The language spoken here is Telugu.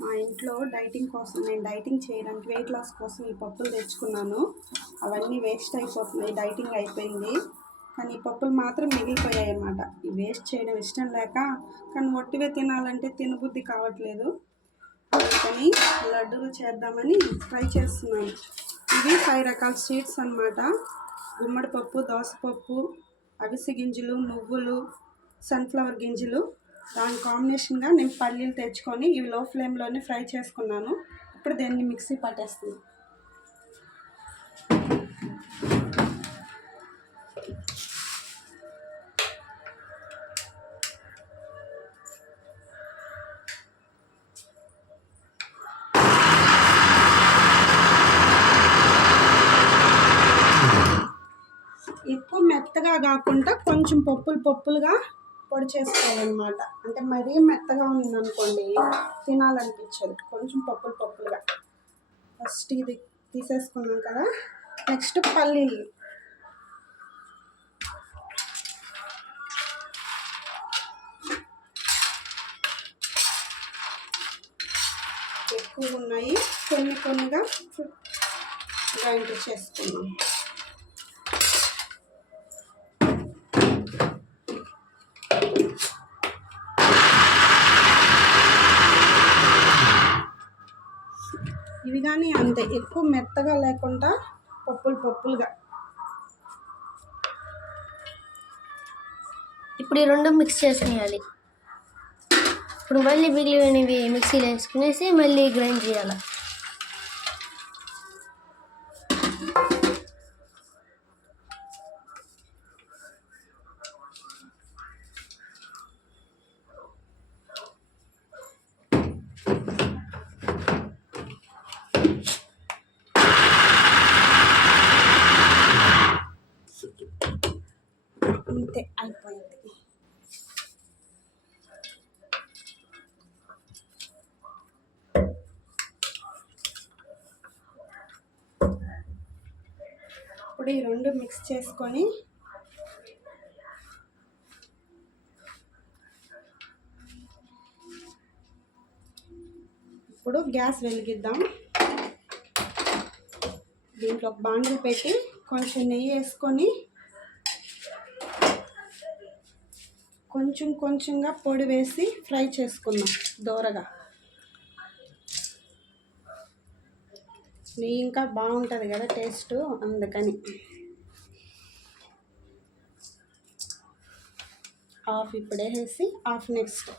మా ఇంట్లో డైటింగ్ కోసం, నేను డైటింగ్ చేయడానికి వెయిట్ లాస్ కోసం ఈ పప్పులు తెచ్చుకున్నాను. అవన్నీ వేస్ట్ అయిపోతున్నాయి, డైటింగ్ అయిపోయింది. కానీ ఈ పప్పులు మాత్రం మిగిలిపోయాయి అన్నమాట. ఈ వేస్ట్ చేయడం ఇష్టం లేక, కానీ ఒట్టివే తినాలంటే తినబుద్ధి కావట్లేదు. కానీ లడ్డూలు చేద్దామని ట్రై చేస్తున్నాను. ఇవి 5 రకాల స్వీట్స్ అన్నమాట. గుమ్మడి పప్పు, దోసపప్పు, అవిసె గింజలు, నువ్వులు, సన్ఫ్లవర్ గింజలు. దాని కాంబినేషన్గా నేను పల్లీలు తెచ్చుకొని ఇవి లో ఫ్లేమ్లోనే ఫ్రై చేసుకున్నాను. ఇప్పుడు దీన్ని మిక్సీ పట్టేస్తున్నాను. ఎక్కువ మెత్తగా కాకుండా కొంచెం పప్పులుగా పొడి చేసుకోవాలన్నమాట. అంటే మరీ మెత్తగా ఉందనుకోండి తినాలనిపించదు. కొంచెం పప్పులుగా. ఫస్ట్ ఇది తీసేసుకున్నాం కదా, నెక్స్ట్ పల్లీలు. ఎక్కువ ఉన్నాయి, కొన్నిగా గ్రైండ్ చేసుకున్నాం. ఇవి కానీ అంతే, ఎక్కువ మెత్తగా లేకుండా పప్పులుగా. ఇప్పుడు ఈ రెండు మిక్స్ చేసుకునేయాలి. ఇప్పుడు మళ్ళీ మిగిలినవి మిక్సీలో వేసుకునేసి మళ్ళీ గ్రైండ్ చేయాలి. అంతే, అయిపోయింది. ఇప్పుడు ఈ రెండు మిక్స్ చేసుకొని ఇప్పుడు గ్యాస్ వెలిగిద్దాం. దీంట్లో ఒక బాండిల్ పెట్టి కొంచెం నెయ్యి వేసుకొని కొంచెంగా పొడి వేసి ఫ్రై చేసుకుందాం దోరగా. నెయ్యి ఇంకా బాగుంటుంది కదా టేస్ట్, అందుకని. హాఫ్ ఇప్పుడు వేసి హాఫ్ నెక్స్ట్.